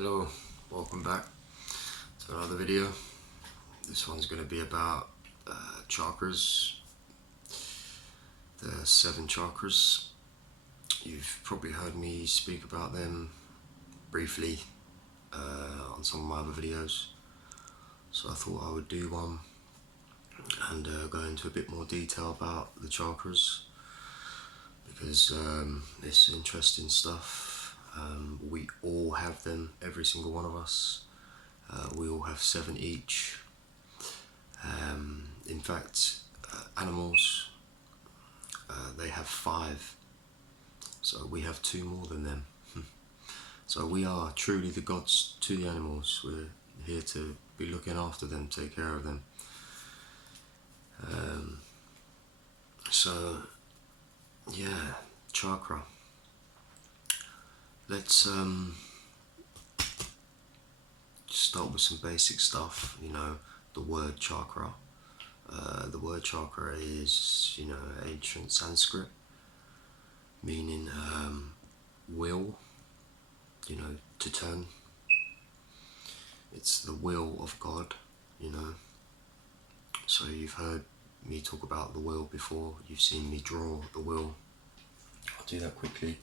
Hello, welcome back to another video. This one's going to be about chakras, the 7 chakras. You've probably heard me speak about them briefly on some of my other videos, so I thought I would do one and go into a bit more detail about the chakras because it's interesting stuff. We all have them, every single one of us. We all have 7 each. In fact, animals, they have 5, so we have 2 more than them. So we are truly the gods to the animals. We're here to be looking after them, take care of them. So yeah, chakra. Let's start with some basic stuff. The word chakra. The word chakra is, ancient Sanskrit, meaning will, to turn. It's the will of God, So you've heard me talk about the will before. You've seen me draw the will. I'll do that quickly.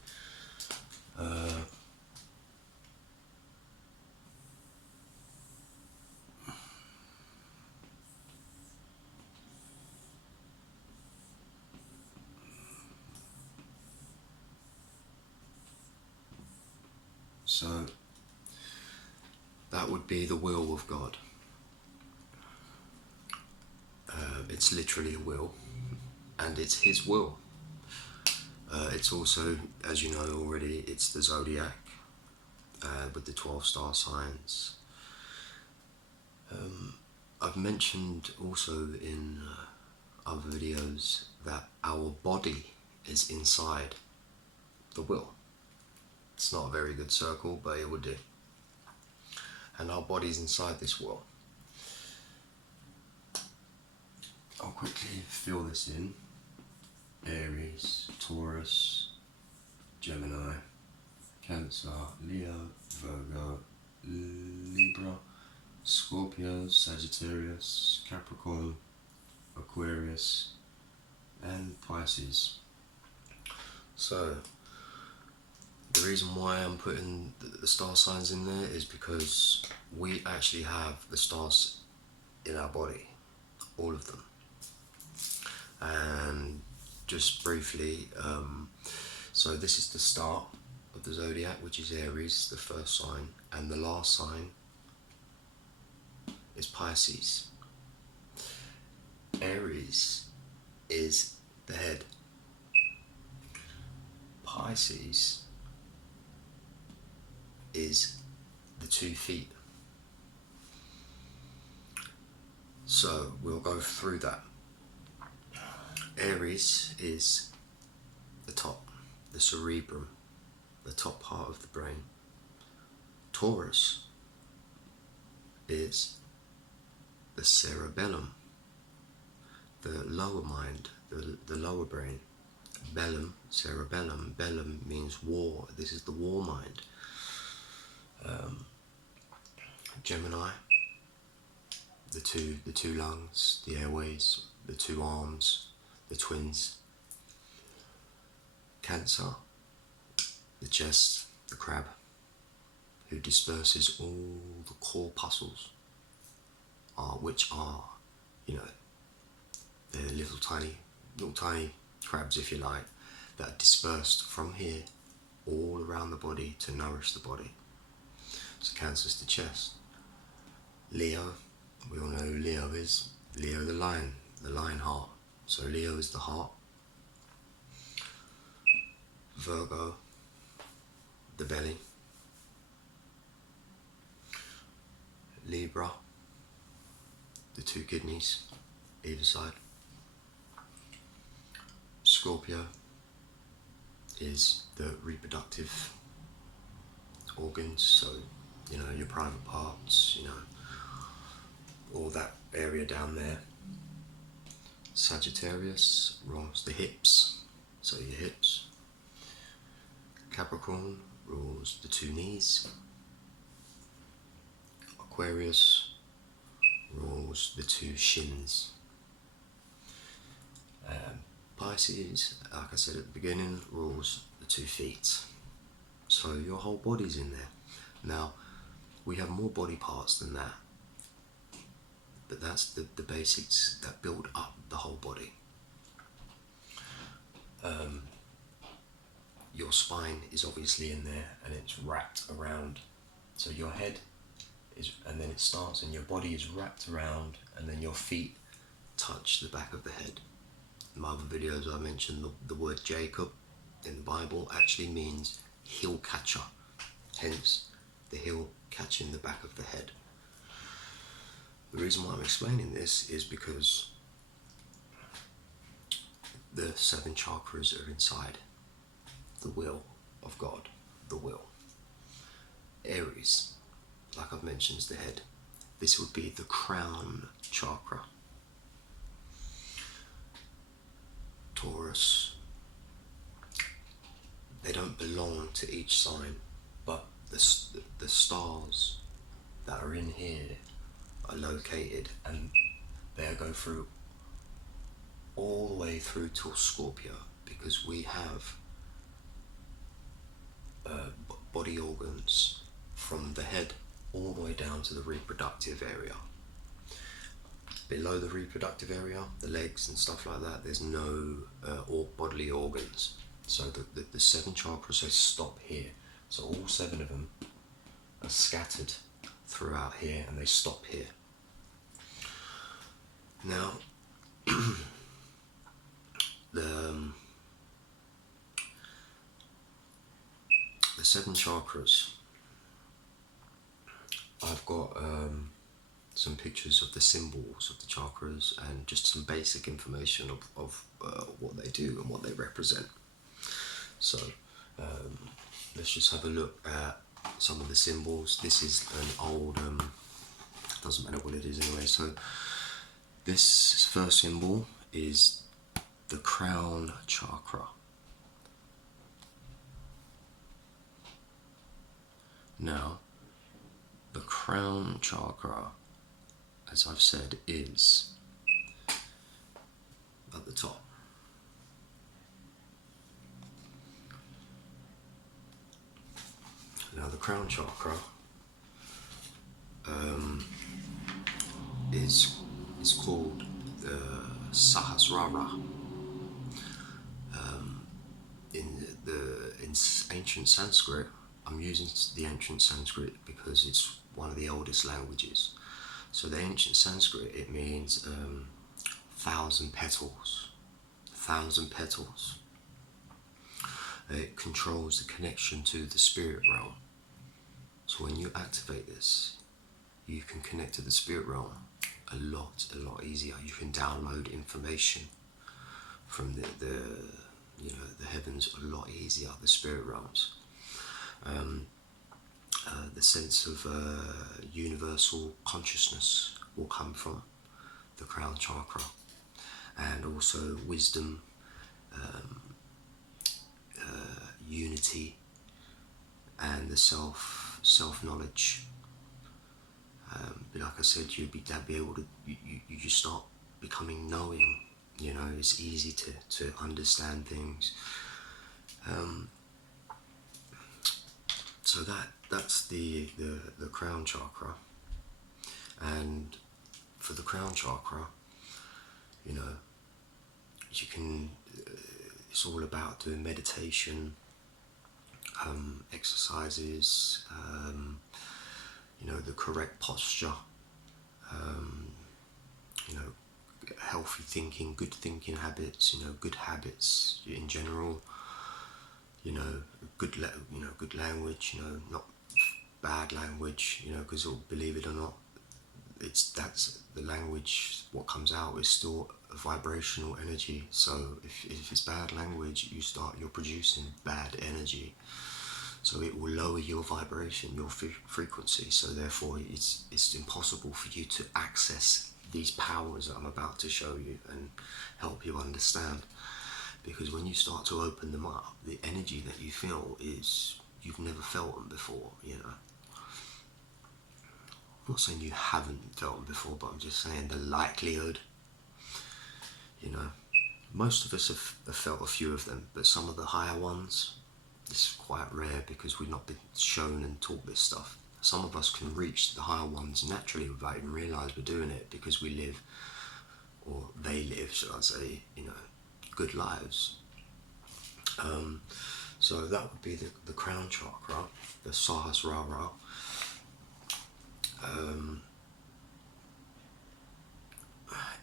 So that would be the will of God. It's literally a will, and it's His will. It's also, as you know already, it's the zodiac with the 12 star signs. I've mentioned also in other videos that our body is inside the will. It's not a very good circle, but it would do. And our body's inside this will. I'll quickly fill this in. Aries, Taurus, Gemini, Cancer, Leo, Virgo, Libra, Scorpio, Sagittarius, Capricorn, Aquarius, and Pisces. So the reason why I'm putting the star signs in there is because we actually have the stars in our body, all of them. And just briefly, so this is the start of the zodiac, which is Aries, the first sign, and the last sign is Pisces. Aries is the head. Pisces is the 2 feet. So we'll go through that. Aries is the top, the cerebrum, the top part of the brain. Taurus is the cerebellum, the lower mind, the lower brain. Bellum, cerebellum. Bellum means war. This is the war mind. Gemini, the two lungs, the airways, the 2 arms, the twins. Cancer, the chest, the crab, who disperses all the corpuscles, which are, they're little tiny crabs, if you like, that are dispersed from here all around the body to nourish the body. So Cancer's the chest. Leo, we all know who Leo is. Leo the lion heart. So Leo is the heart. Virgo, the belly. Libra, the 2 kidneys either side. Scorpio is the reproductive organs, so your private parts, all that area down there. Sagittarius rules the hips, so your hips. Capricorn rules the 2 knees. Aquarius rules the two shins. Pisces, like I said at the beginning, rules the 2 feet. So your whole body's in there. Now, we have more body parts than that, but that's the basics that build up the whole body. Your spine is obviously in there, and it's wrapped around. So your head is, and then it starts, and your body is wrapped around, and then your feet touch the back of the head. In my other videos I mentioned the word Jacob in the Bible actually means heel catcher, hence the heel catching the back of the head. The reason why I'm explaining this is because the 7 chakras are inside the will of God, the will. Aries, like I've mentioned, is the head. This would be the crown chakra. Taurus, they don't belong to each sign, but the stars that are in here are located, and they go through all the way through till Scorpio, because we have body organs from the head all the way down to the reproductive area. Below the reproductive area, the legs and stuff like that, there's no bodily organs. So the 7 chakras, they stop here. So all 7 of them are scattered throughout here, and they stop here. Now, the 7 chakras, I've got some pictures of the symbols of the chakras and just some basic information of what they do and what they represent. So let's just have a look at some of the symbols. This is an old, doesn't matter what it is anyway. So this first symbol is the crown chakra. Now, the crown chakra, as I've said, is at the top. Now, the crown chakra is called the Sahasrara. In ancient Sanskrit, I'm using the ancient Sanskrit because it's one of the oldest languages. So the ancient Sanskrit, it means 1,000 petals. 1,000 petals. It controls the connection to the spirit realm. So when you activate this, you can connect to the spirit realm a lot easier. You can download information from the heavens a lot easier, the spirit realms. The sense of universal consciousness will come from the crown chakra, and also wisdom, unity, and the self-knowledge. But like I said, you'd be able to, you just start becoming knowing. You know, it's easy to understand things. So that's the crown chakra. And for the crown chakra, you know, you can, it's all about doing meditation, exercises, you know, the correct posture, you know, healthy thinking, good thinking habits, you know, good habits in general, you know, good language, you know, not bad language, you know, because believe it or not, that's the language. What comes out is still a vibrational energy. So if it's bad language, you're producing bad energy. So it will lower your vibration, your frequency. So therefore, it's impossible for you to access these powers that I'm about to show you and help you understand. Because when you start to open them up, the energy that you feel is, you've never felt them before, you know. not saying you haven't felt them before, but I'm just saying the likelihood. You know, most of us have felt a few of them, but some of the higher ones, this is quite rare because we've not been shown and taught this stuff. Some of us can reach the higher ones naturally without even realise we're doing it, because we live, or they live, should I say, good lives. So that would be the crown chakra, the Sahasrara.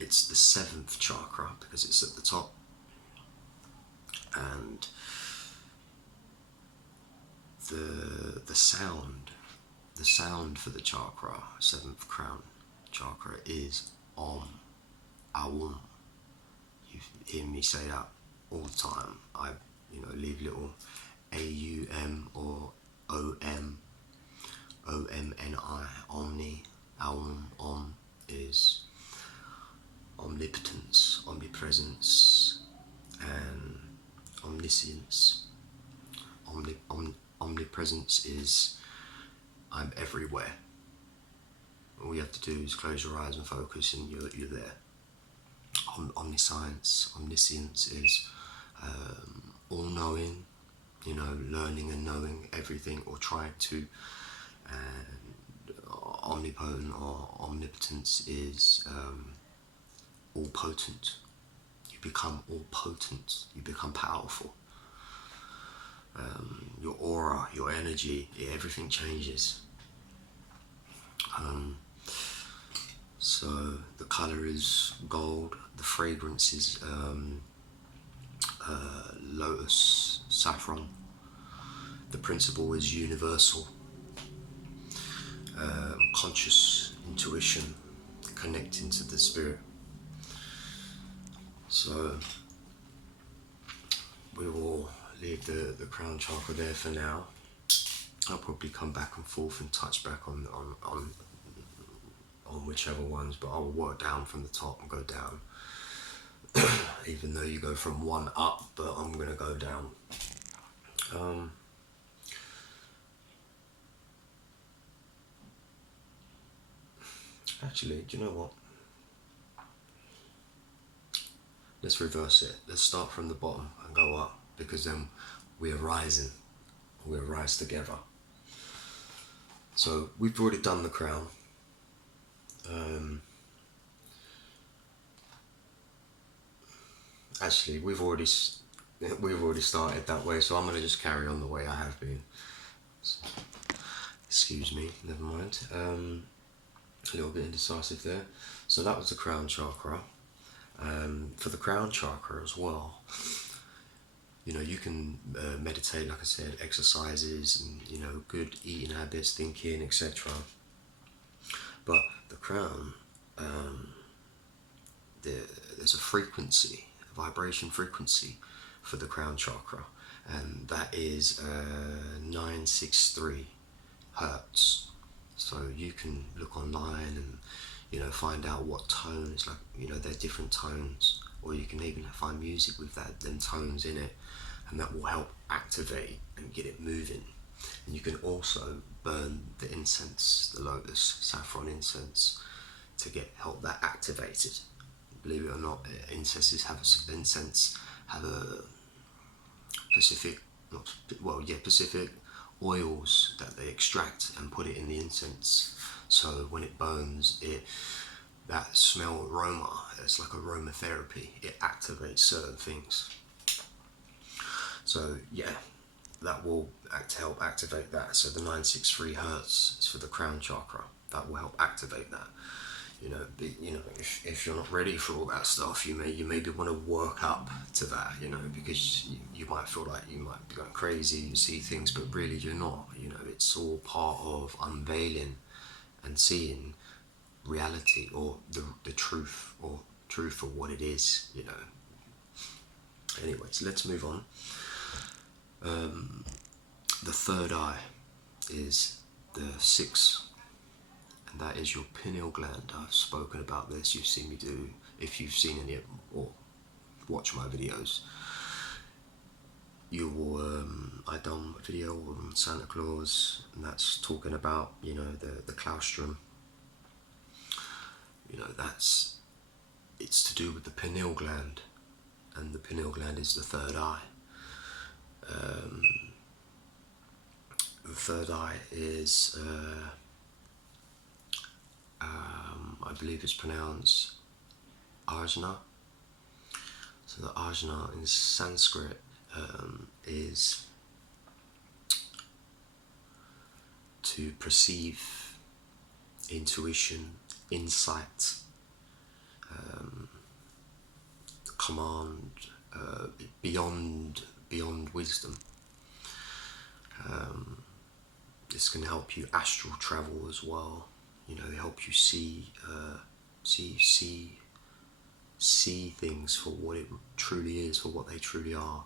It's the 7th chakra because it's at the top, and the sound for the chakra, 7th crown chakra, is Om, Aum. You hear me say that all the time. I leave little AUM or OM, OMNI, Omni, Aum. Om is omnipotence, omnipresence, and omniscience. Omnipresence is I'm everywhere. All you have to do is close your eyes and focus, and you're there. Omniscience is all-knowing, learning and knowing everything, or trying to. And omnipotent or omnipotence is all-potent. You become all-potent. You become powerful. Your aura, your energy, everything changes. So the colour is gold. The fragrance is lotus, saffron. The principle is universal. Conscious intuition, connecting to the spirit. So we will leave the crown chakra there for now. I'll probably come back and forth and touch back on whichever ones, but I'll work down from the top and go down. Even though you go from one up, but I'm gonna go down. Actually, do you know what? Let's reverse it. Let's start from the bottom and go up, because then we are rising. We rise together. So we've already done the crown. Actually, we've already started that way, so I'm going to just carry on the way I have been. So, excuse me, never mind. A little bit indecisive there. So that was the crown chakra. For the crown chakra as well, you can meditate, like I said, exercises, and good eating habits, thinking, etc. But the crown, there's a frequency, a vibration frequency for the crown chakra, and that is 963 hertz. So you can look online and find out what tones, like they're different tones, or you can even find music with them tones in it, and that will help activate and get it moving. And you can also burn the incense, the lotus saffron incense, to help that activated. Believe it or not, incense have a Pacific oils that they extract and put it in the incense. So when it burns, that smell aroma, it's like aromatherapy. It activates certain things. So yeah, that will help activate that. So the 963 hertz is for the crown chakra. That will help activate that. If you're not ready for all that stuff, you maybe want to work up to that, because you might feel like you might be going crazy, you see things, but really you're not. It's all part of unveiling and seeing reality, or the truth, or truth of what it is. Anyways, let's move on. The third eye is the 6th, and that is your pineal gland. I've spoken about this. You've seen me do, if you've seen any or watch my videos. I done a video on Santa Claus, and that's talking about the claustrum, it's to do with the pineal gland, and the pineal gland is the third eye. The third eye is, I believe it's pronounced ajna. So the ajna in Sanskrit is to perceive, intuition, insight, command, beyond wisdom. This can help you astral travel as well. Help you see things for what it truly is, for what they truly are.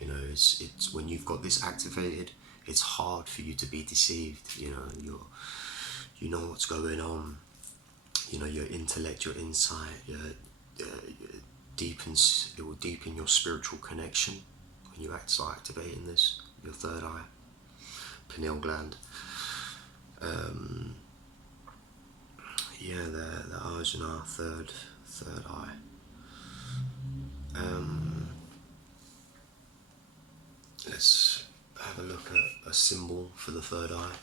It's when you've got this activated, it's hard for you to be deceived. You know what's going on. Your intellect, your insight, it will deepen your spiritual connection when you start activating this, your third eye, pineal gland. The ajna, third eye. Let's have a look at a symbol for the third eye.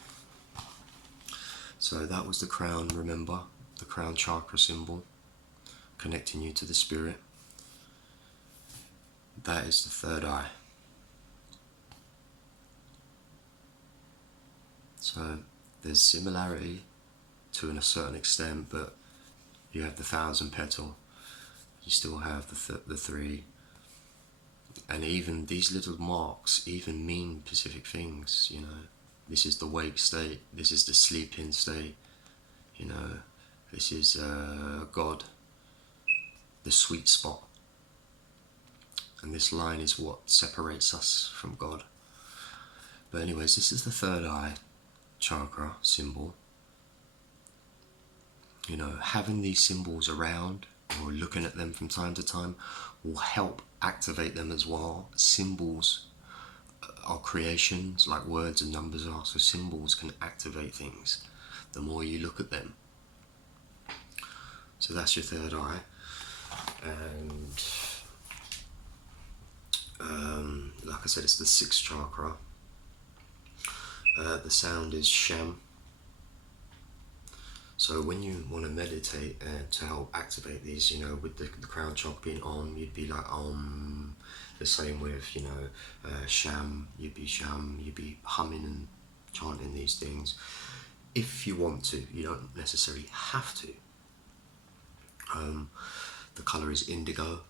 So that was the crown, remember? The crown chakra symbol, connecting you to the spirit. That is the third eye. So there's similarity to a certain extent, but you have the 1,000 petal, you still have the three, and even these little marks even mean specific things. This is the wake state, this is the sleep-in state, this is God, the sweet spot, and this line is what separates us from God. But anyways, this is the third eye chakra symbol. Having these symbols around or looking at them from time to time will help activate them as well. Symbols are creations like words and numbers are, so symbols can activate things the more you look at them. So that's your third eye. And like I said, it's the sixth chakra. The sound is sham. So when you want to meditate to help activate these, with the crown chakra being on, you'd be like om. The same with, sham, you'd be humming and chanting these things. If you want to, you don't necessarily have to. The colour is indigo.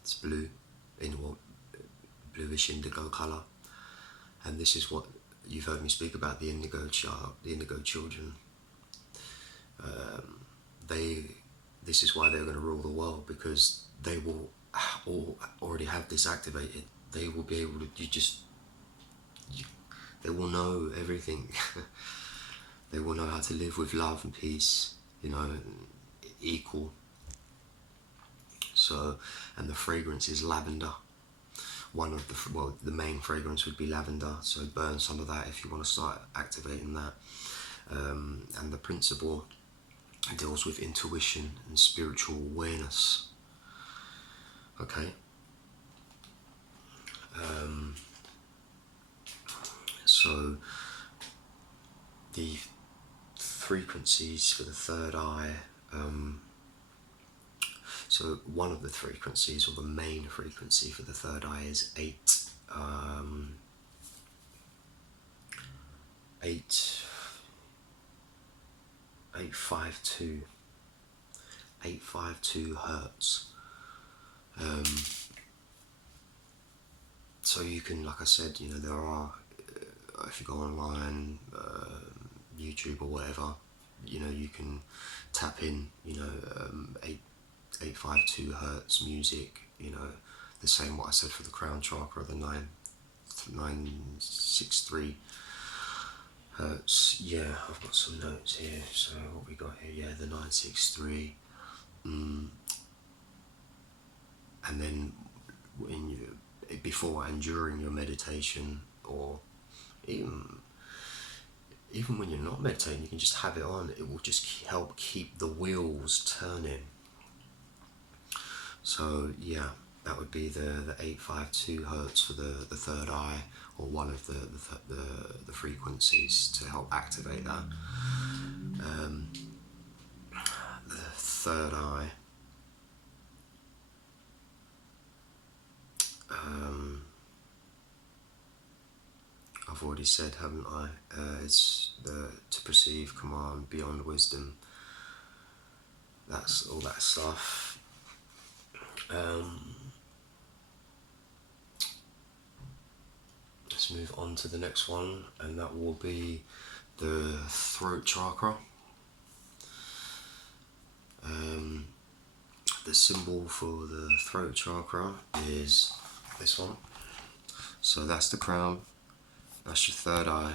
It's blue, bluish indigo colour. And this is what you've heard me speak about, the indigo children. This is why they're going to rule the world, because they will already have this activated. They will be able to, they will know everything. They will know how to live with love and peace, equal. So, and the fragrance is lavender. The main fragrance would be lavender, so burn some of that if you want to start activating that. And the principle deals with intuition and spiritual awareness. Okay. So the frequencies for the third eye. So one of the frequencies, or the main frequency for the third eye, is 852 hertz. So you can, like I said, there are, if you go online, YouTube or whatever, you can tap in, 852 hertz music, the same what I said for the crown chakra, the 963 hertz. Yeah, I've got some notes here. So what we got here, the 963. And then before and during your meditation, or even even when you're not meditating, you can just have it on. It will just help keep the wheels turning. So yeah, that would be the 852 hertz for the third eye, or one of the frequencies to help activate that. The third eye. I've already said, haven't I? It's to perceive, command, beyond wisdom. That's all that stuff. Let's move on to the next one, and that will be the throat chakra. The symbol for the throat chakra is this one. So that's the crown, that's your third eye,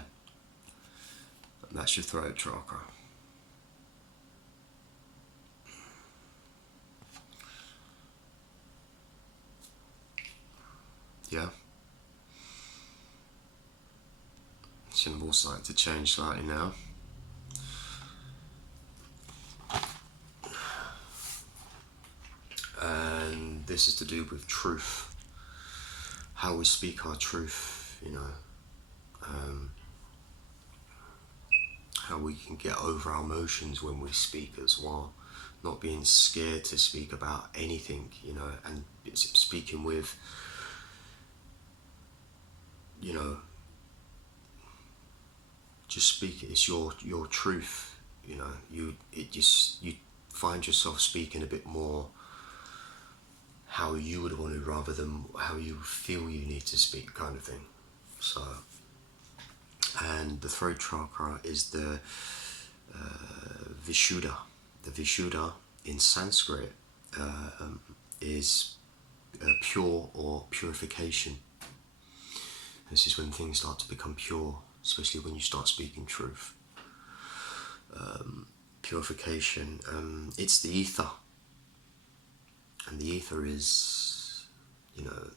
and that's your throat chakra. Yeah. Symbol's starting to change slightly now. And this is to do with truth. How we speak our truth, you know. How we can get over our emotions when we speak as well. Not being scared to speak about anything, you know, and speaking with, you know, just speak it. It's your truth, you know. You find yourself speaking a bit more how you would want to, rather than how you feel you need to speak, kind of thing. So, and the throat chakra is the Vishuddha. The Vishuddha in Sanskrit is pure or purification. This is when things start to become pure, especially when you start speaking truth. Purification, it's the ether. And the ether is, you know,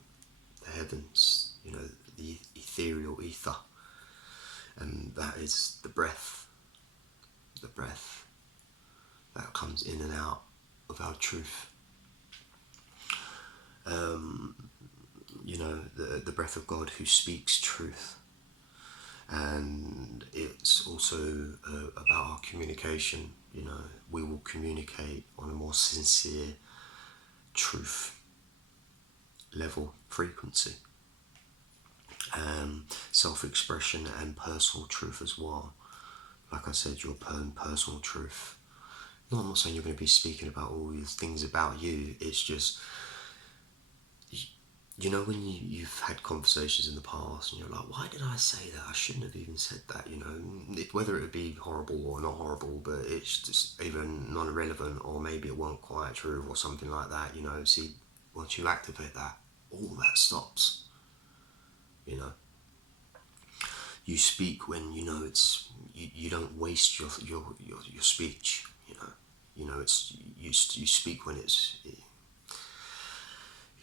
the heavens, you know, the ethereal ether. And that is the breath that comes in and out of our truth. You know, the breath of God who speaks truth. And it's also about our communication. You know, we will communicate on a more sincere truth level, frequency, self-expression and personal truth as well. Like I said, your personal truth. No, I'm not saying you're going to be speaking about all these things about you. It's just, you know, when you've had conversations in the past and you're like, why did I say that? I shouldn't have even said that, you know. Whether it would be horrible or not horrible, but it's just even non-relevant, or maybe it weren't quite true or something like that, you know. See, once you activate that, all that stops, you know. You speak when you know it's, you don't waste your speech, you know. You know, it's, you speak when it's, you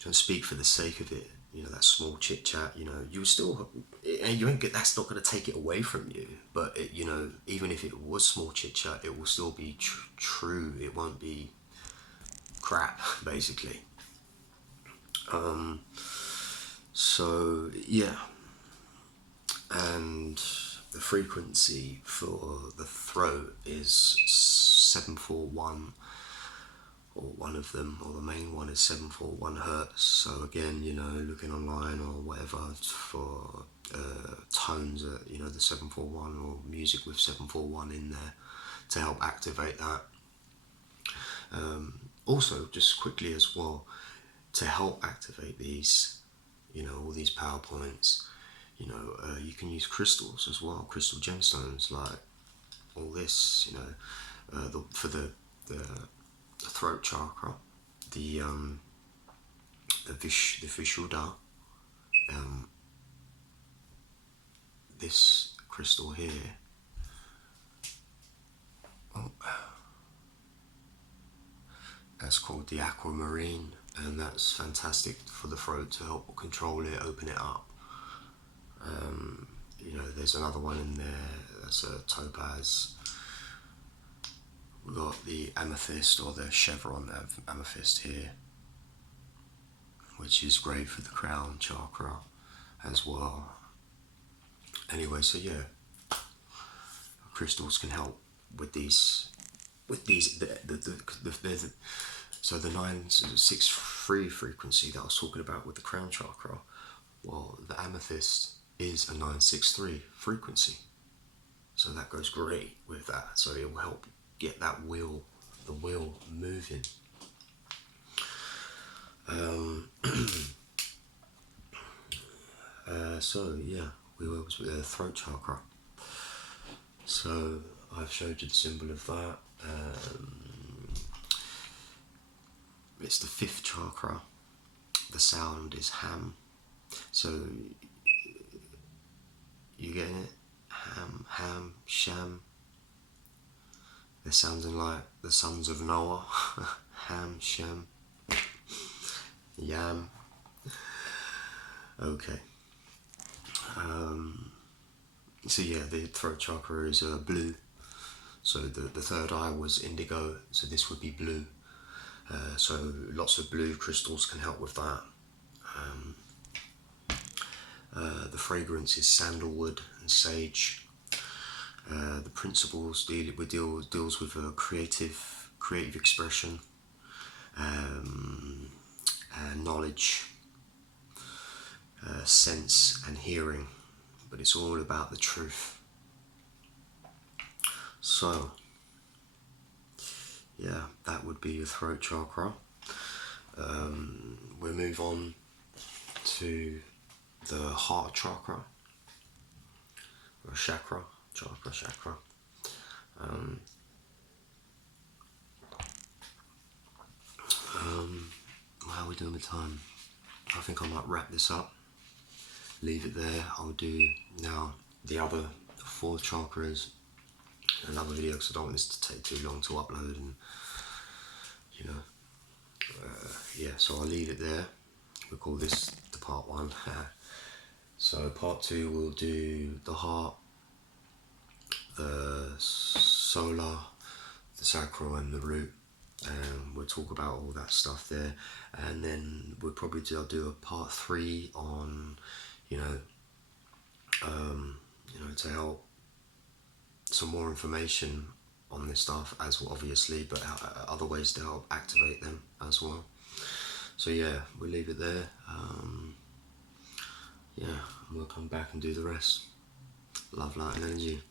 don't speak for the sake of it, you know. That small chit chat, you know, you still, and you ain't get, that's not going to take it away from you, but it, you know, even if it was small chit chat, it will still be true. It won't be crap, basically. So yeah, and the frequency for the throat is 741, or one of them, or the main one is 741 hertz. So again, you know, looking online or whatever for tones, you know, the 741, or music with 741 in there to help activate that. Also, just quickly as well, to help activate these, you know, all these power points, you know, you can use crystals as well, crystal gemstones, like all this, you know, for the throat chakra, the Vishuddha, this crystal here. Oh, that's called the aquamarine, and that's fantastic for the throat to help control it, open it up. You know, there's another one in there that's a topaz. We've got the amethyst, or the chevron of amethyst here, which is great for the crown chakra as well. Anyway, so yeah, crystals can help with these. So the 963 frequency that I was talking about with the crown chakra, well, the amethyst is a 963 frequency, so that goes great with that. So it will help get that the wheel moving. So yeah, we were with the throat chakra. So I've showed you the symbol of that. It's the 5th chakra. The sound is ham. So you getting it? Ham, sham. They're sounding like the sons of Noah. Ham, sham, yam. Okay. So yeah, the throat chakra is blue. So the third eye was indigo, so this would be blue. So lots of blue crystals can help with that. The fragrance is sandalwood and sage. The principles deals with creative expression, knowledge, sense and hearing, but it's all about the truth. So yeah, that would be your throat chakra. We'll move on to the heart chakra, or chakra. How are we doing with time? I think I might wrap this up, leave it there. I'll do now the other 4 chakras in another video, because I don't want this to take too long to upload, and yeah, so I'll leave it there. We'll call this the part 1. So part 2 we'll do the heart, the solar, the sacral and the root, and we'll talk about all that stuff there. And then we'll probably do a part 3 on to help some more information on this stuff as well, obviously, but other ways to help activate them as well. So yeah, we'll leave it there. Yeah, we'll come back and do the rest. Love, light and energy.